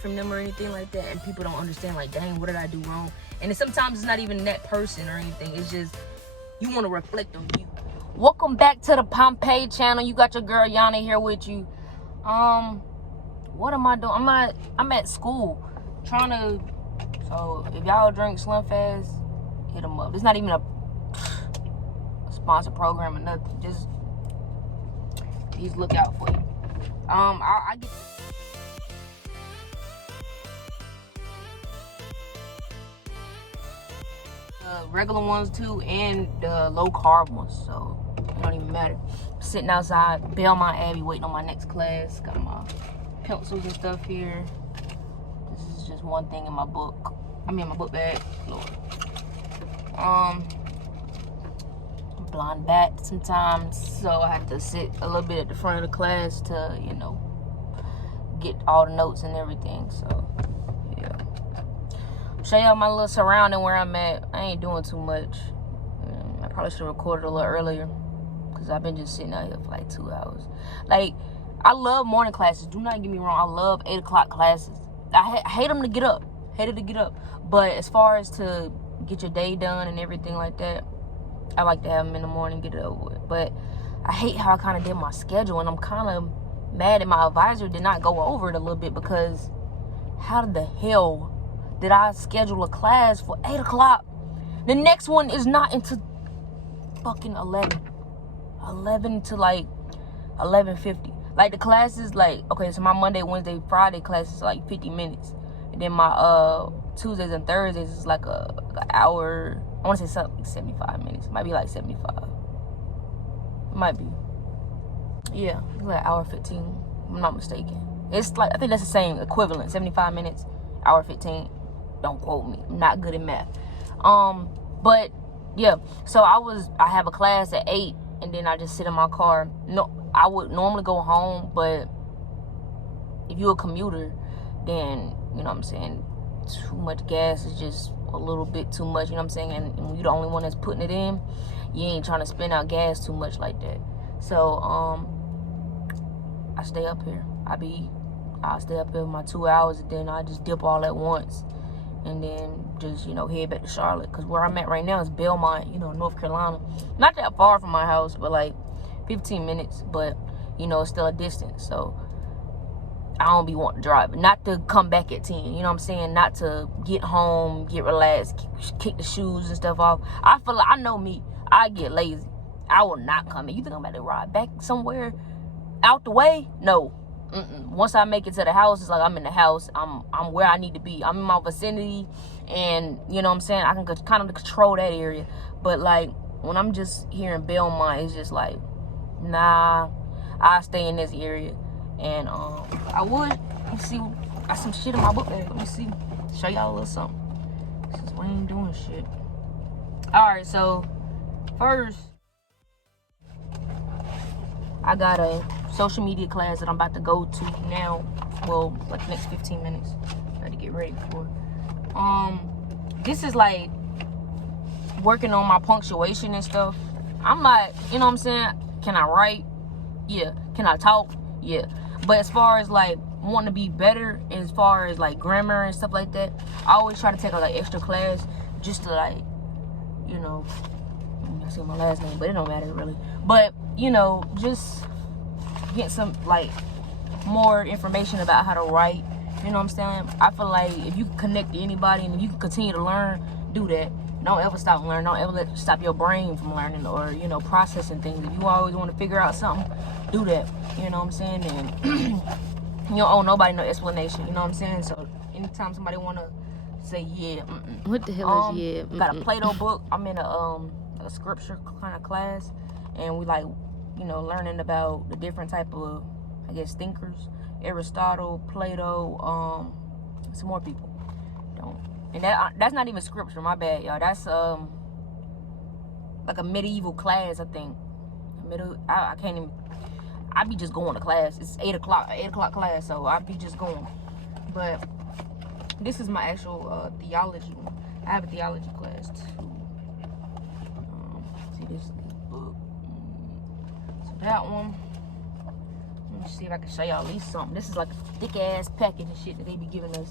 from them or anything like that, and people don't understand, like, dang, what did I do wrong? And sometimes it's not even that person or anything. It's just you want to reflect on you. Welcome back to the Pompeii channel. You got your girl Yanna here with you. What am I doing? I'm at school trying to. So if y'all drink Slim Fast, hit them up. It's not even a sponsor program or nothing. Just please look out for you. I get regular ones too, and the low carb ones, so it don't even matter. I'm sitting outside Belmont Abbey waiting on my next class. Got my pencils and stuff here. This is just one thing in my book. I mean my book bag. Lord. I'm blind back sometimes, so I have to sit a little bit at the front of the class to, you know, get all the notes and everything. So yeah, show y'all my little surrounding where I'm at. I ain't doing too much. I probably should have recorded a little earlier because I've been just sitting out here for like 2 hours. Like, I love morning classes, do not get me wrong. I love 8 o'clock classes. I hate them to get up, hated to get up, but as far as to get your day done and everything like that, I like to have them in the morning, get it over with. But I hate how I kind of did my schedule, and I'm kind of mad at my advisor did not go over it a little bit, because how the hell did I schedule a class for 8 o'clock? The next one is not until fucking 11 to like 11:50. Like, the classes, like, okay, so my Monday, Wednesday, Friday classes is like 50 minutes. And then my Tuesdays and Thursdays is like an hour. I want to say something like 75 minutes. It might be like 75. It might be. Yeah, it's like hour 15, if I'm not mistaken. It's like, I think that's the same equivalent. 75 minutes, hour 15. Don't quote me. I'm not good at math. But yeah, so I have a class at 8, and then I just sit in my car. No, I would normally go home, but if you're a commuter, then, you know what I'm saying, too much gas is just a little bit too much, you know what I'm saying? And when you're the only one that's putting it in, you ain't trying to spend out gas too much like that. So I stay up here. I'll stay up here my 2 hours, and then I just dip all at once, and then just, you know, head back to Charlotte, because where I'm at right now is Belmont, you know, North Carolina. Not that far from my house, but like 15 minutes, but, you know, it's still a distance. So I don't be wanting to drive, not to come back at 10, you know what I'm saying? Not to get home, get relaxed, kick the shoes and stuff off. I feel like, I know me, I get lazy. I will not come in. You think I'm about to ride back somewhere out the way? No. Once I make it to the house, it's like I'm in the house. I'm where I need to be. I'm in my vicinity, and, you know what I'm saying, I can kind of control that area. But like, when I'm just here in Belmont, it's just like, nah, I stay in this area. And I would, let me see, got some shit in my book bag. Let me see, show y'all a little something, since we ain't doing shit. All right, so first, I got a social media class that I'm about to go to now. Well, like the next 15 minutes. I got to get ready for. This is like working on my punctuation and stuff. I'm like, you know what I'm saying? Can I write? Yeah. Can I talk? Yeah. But as far as like wanting to be better, as far as like grammar and stuff like that, I always try to take like extra class just to, like, you know, I say my last name, but it don't matter really. But, you know, just get some like more information about how to write. You know what I'm saying? I feel like if you can connect to anybody and if you can continue to learn, do that. Don't ever stop learning. Don't ever stop your brain from learning, or, you know, processing things. If you always want to figure out something, do that. You know what I'm saying? And you don't owe nobody no explanation. You know what I'm saying? So anytime somebody want to say, yeah, what the hell is yeah? Got a Plato book. I'm in a scripture kind of class, and we, like, you know, learning about the different type of, I guess, thinkers. Aristotle, Plato, some more people. And that's not even scripture, my bad, y'all. That's like a medieval class, I think. I can't even, I be just going to class. It's 8 o'clock class, so I be just going. But this is my actual theology one. I have a theology class too. See this book. So that one. Let me see if I can show y'all at least something. This is like a thick ass package and shit that they be giving us.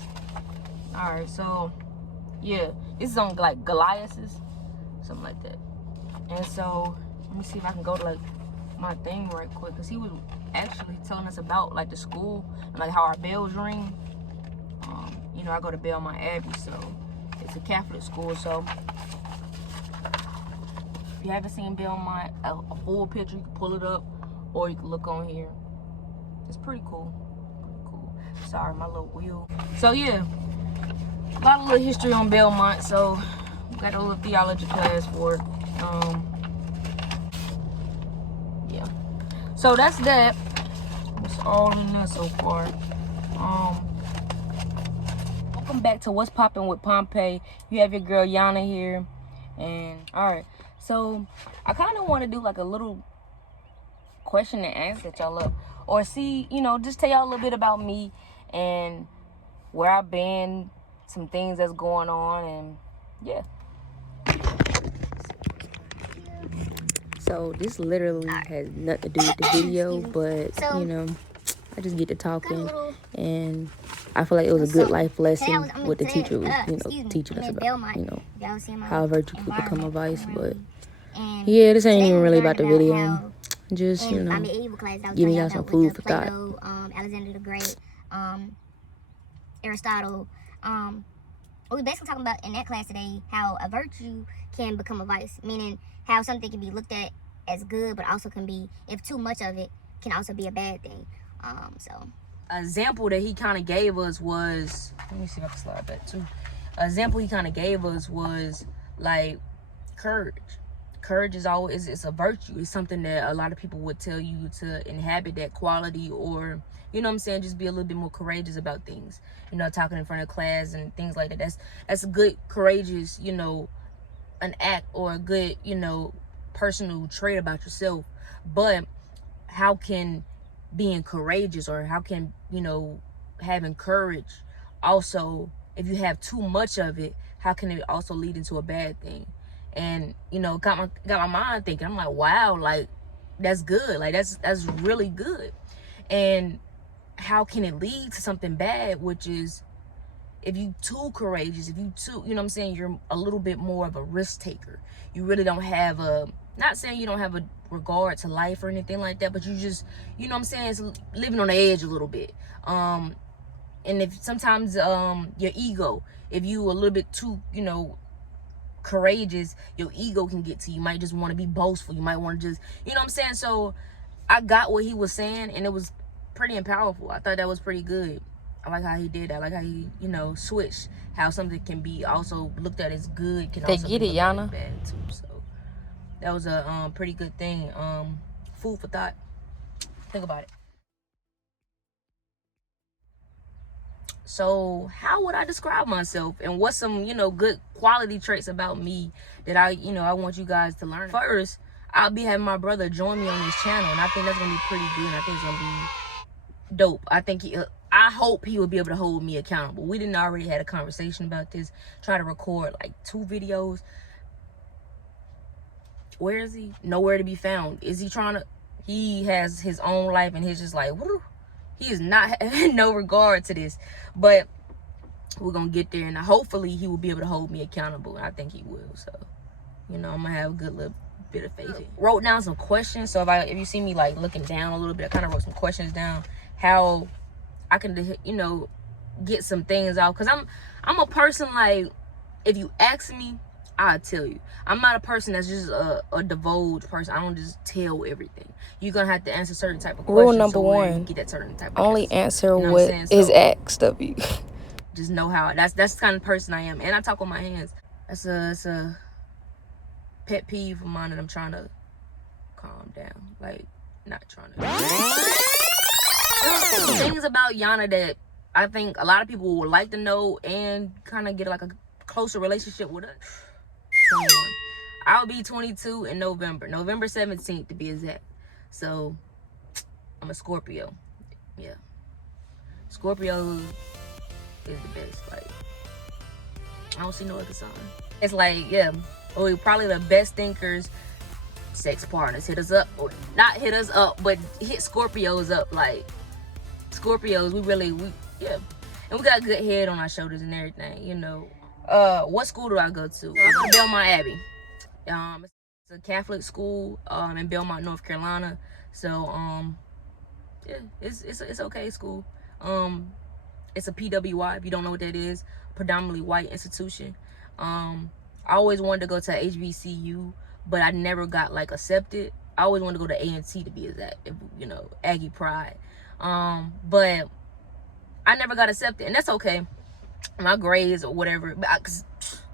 All right, so yeah, this is on like Goliath's, something like that. And so let me see if I can go to like my thing right quick, because he was actually telling us about like the school and like how our bells ring. You know, I go to Belmont Abbey, so it's a Catholic school. So if you haven't seen Belmont, a full picture, you can pull it up, or you can look on here. It's pretty cool. Pretty cool. Sorry, my little wheel. So yeah, a lot of little history on Belmont. So we got a little theology class for it. Yeah. So that's that. It's all in there so far. Welcome back to What's Poppin' with Pompeii. You have your girl Yanna here. And alright. So I kinda wanna do like a little question and answer that y'all up. Or see, you know, just tell y'all a little bit about me and where I've been, some things that's going on, and yeah. So this literally has nothing to do with the video, but you know, I just get to talking, and I feel like it was a good life lesson what the teacher was, you know, teaching us about, you know, how virtue could become a vice. But yeah, this ain't even really about the video. Just, you know, giving y'all some food for thought. Alexander the Great, Aristotle. We basically talking about in that class today how a virtue can become a vice, meaning how something can be looked at as good, but also can be, if too much of it, can also be a bad thing. So an example that he kind of gave us was, let me see if I can slide back too. An example he kind of gave us was like courage. Courage is always, it's a virtue. It's something that a lot of people would tell you to inhabit that quality, or, you know what I'm saying, just be a little bit more courageous about things. You know, talking in front of class and things like that. That's a good, courageous, you know, an act or a good, you know, personal trait about yourself. But how can being courageous, or how can, you know, having courage also, if you have too much of it, how can it also lead into a bad thing? And, you know, got my mind thinking. I'm like, wow, like that's good, like that's really good. And how can it lead to something bad, which is if you too courageous, if you too, you know what I'm saying, you're a little bit more of a risk taker. You really don't have a, not saying you don't have a regard to life or anything like that, but you just, you know what I'm saying, it's living on the edge a little bit. And if sometimes your ego, if you a little bit too, you know, courageous, your ego can get to you. You might just want to be boastful. You might want to just, you know what I'm saying? So I got what he was saying, and it was pretty powerful. I thought that was pretty good. I like how he did that. I like how he, you know, switched how something can be also looked at as good, can also be looked at as bad too. So that was a pretty good thing. Food for thought. Think about it. So how would I describe myself, and what's some, you know, good quality traits about me that I want you guys to learn? First, I'll be having my brother join me on this channel, and I think that's gonna be pretty good. And I think it's gonna be dope. I hope he will be able to hold me accountable. We didn't already had a conversation about this. Try to record like 2 videos. Where is he? Nowhere to be found. Is he trying to? He has his own life, and he's just like, woo. He is not having no regard to this. But we're gonna get there, and hopefully he will be able to hold me accountable. And I think he will. So, you know, I'm gonna have a good little bit of faith. Wrote down some questions. So if you see me like looking down a little bit, I kind of wrote some questions down. How I can, you know, get some things out, because I'm a person, like, if you ask me, I'll tell you. I'm not a person that's just a divulge person. I don't just tell everything. You're gonna have to answer certain type of questions. Rule number one, get that certain type of only answer you know what is asked of you. Just know how that's the kind of person I am. And I talk with my hands. That's a pet peeve of mine that I'm trying to calm down. Like, not trying to. Things about Yanna that I think a lot of people would like to know and kind of get like a closer relationship with us. 21. I'll be 22 in November 17th to be exact. So I'm a Scorpio. Yeah, Scorpio is the best. Like, I don't see no other sign. It's like, yeah, we're probably the best thinkers, sex partners, hit us up. Or not hit us up, but hit Scorpios up. Like, Scorpios, yeah. And we got good head on our shoulders and everything, you know. What school do I go to? I go to Belmont Abbey. It's a Catholic school in Belmont, North Carolina. So yeah, it's okay school. It's a PWI, if you don't know what that is, predominantly white institution. I always wanted to go to HBCU, but I never got like accepted. I always wanted to go to A&T to be exact, you know, Aggie pride. But I never got accepted, and that's okay. My grades or whatever, cause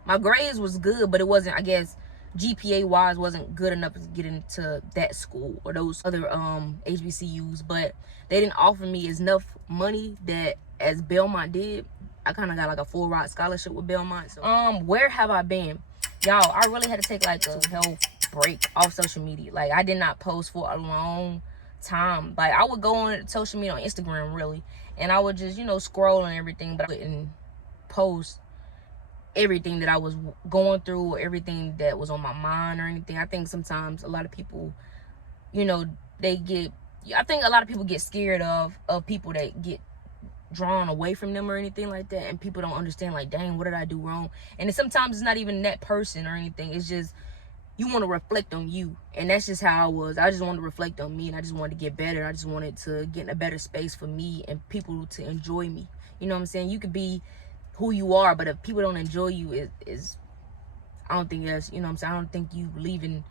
my grades was good, but it wasn't, I guess, GPA wise wasn't good enough to get into that school or those other HBCUs. But they didn't offer me enough money that as Belmont did. I kind of got like a full ride scholarship with Belmont. So where have I been, y'all? I really had to take like a health break off social media. Like, I did not post for a long time. Like, I would go on social media on Instagram really, and I would just, you know, scroll and everything, but I wouldn't post everything that I was going through or everything that was on my mind or anything. I think sometimes a lot of people, you know, I think a lot of people get scared of people that get drawn away from them or anything like that, and people don't understand, like, dang, what did I do wrong? And sometimes it's not even that person or anything. It's just you want to reflect on you, and that's just how I was. I just wanted to reflect on me, and I just wanted to get better. I just wanted to get in a better space for me and people to enjoy me. You know what I'm saying? You could be who you are, but if people don't enjoy you, is I don't think that's, you know what I'm saying, I don't think you leaving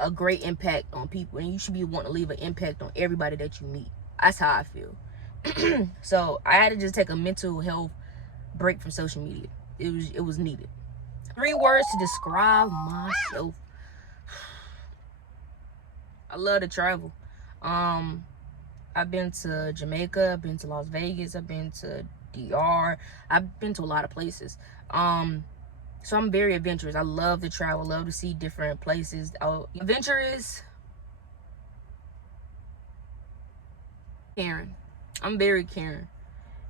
a great impact on people, and you should be wanting to leave an impact on everybody that you meet. That's how I feel. So I had to just take a mental health break from social media. It was needed. 3 words to describe myself. I love to travel. I've been to Jamaica, I've been to Las Vegas, I've been to DR, I've been to a lot of places. So I'm very adventurous. I love to travel, love to see different places. Adventurous, caring. I'm very caring,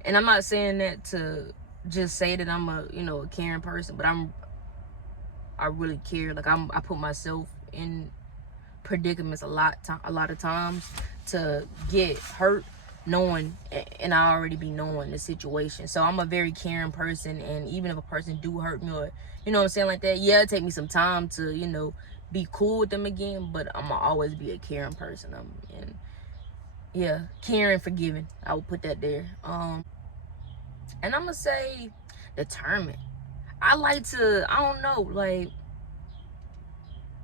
and I'm not saying that to just say that I'm a, you know, a caring person, but I really care. Like, I put myself in predicaments a lot of times to get hurt knowing, and I already be knowing the situation. So I'm a very caring person, and even if a person do hurt me or, you know what I'm saying, like that, yeah, it take me some time to, you know, be cool with them again, but I'm gonna always be a caring person. And yeah, caring, forgiving, I would put that there. And I'm gonna say determined. I like to, I don't know, like,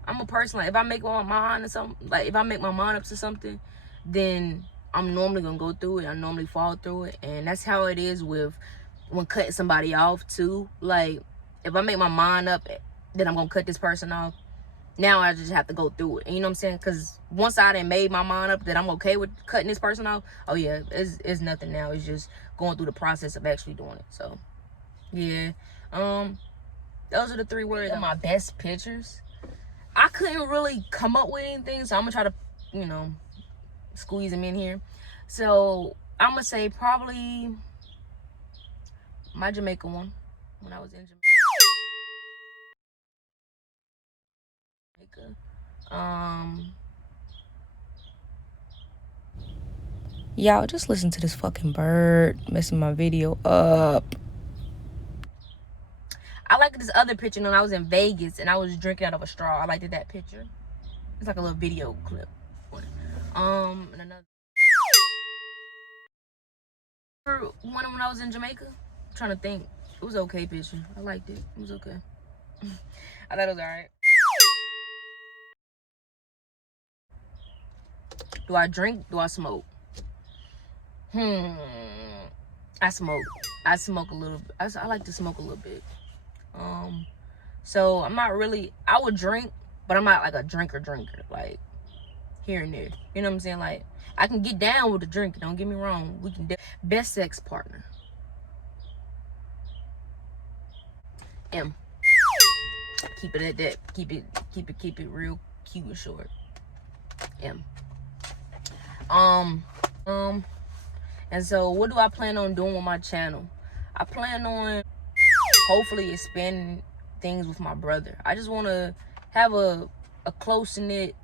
I'm a person, like, if I make my mind or something, like, if I make my mind up to something, then I'm normally gonna go through it. I normally fall through it. And that's how it is with when cutting somebody off too. Like, if I make my mind up that I'm gonna cut this person off, now I just have to go through it. And you know what I'm saying? Because once I done made my mind up that I'm okay with cutting this person off, oh yeah, it's nothing now. It's just going through the process of actually doing it. So yeah, those are the 3 words. My best pictures, I couldn't really come up with anything, so I'm gonna try to, you know, squeeze them in here. So I'm gonna say probably my Jamaica one, when I was in Jamaica. Y'all, just listen to this fucking bird messing my video up. I like this other picture when I was in Vegas and I was drinking out of a straw. I liked that picture. It's like a little video clip. And another one when I was in Jamaica. I'm trying to think. It was okay picture. I liked it. It was okay. I thought it was alright. Do I drink? Do I smoke? I smoke. I smoke a little bit. I like to smoke a little bit. So I'm not really, I would drink, but I'm not like a drinker, like here and there. You know what I'm saying? Like, I can get down with the drinking, don't get me wrong. We can best sex partner. M. Keep it at that. Keep it real cute and short. M. And so what do I plan on doing with my channel? I plan on hopefully expanding things with my brother. I just want to have a a close-knit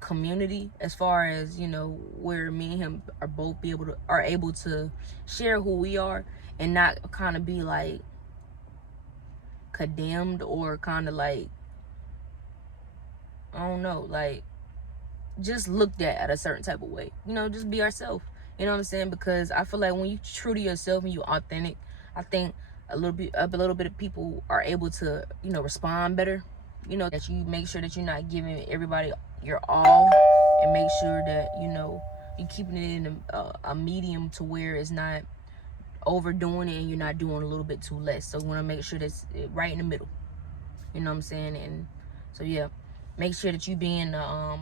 community, as far as, you know, where me and him are both able to share who we are, and not kind of be like condemned, or kind of like, I don't know, like just looked at a certain type of way. You know, just be ourselves. You know what I'm saying? Because I feel like when you true to yourself and you authentic, I think a little bit of people are able to, you know, respond better. You know, that you make sure that you're not giving everybody your all, and make sure that, you know, you're keeping it in a medium to where it's not overdoing it and you're not doing a little bit too less. So you want to make sure that's right in the middle. You know what I'm saying? And so yeah, make sure that you being a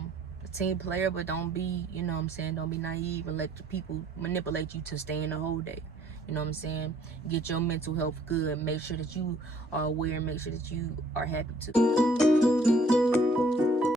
team player, but don't be, you know what I'm saying, don't be naive and let the people manipulate you to stay in the whole day. You know what I'm saying? Get your mental health good. Make sure that you are aware, and make sure that you are happy too.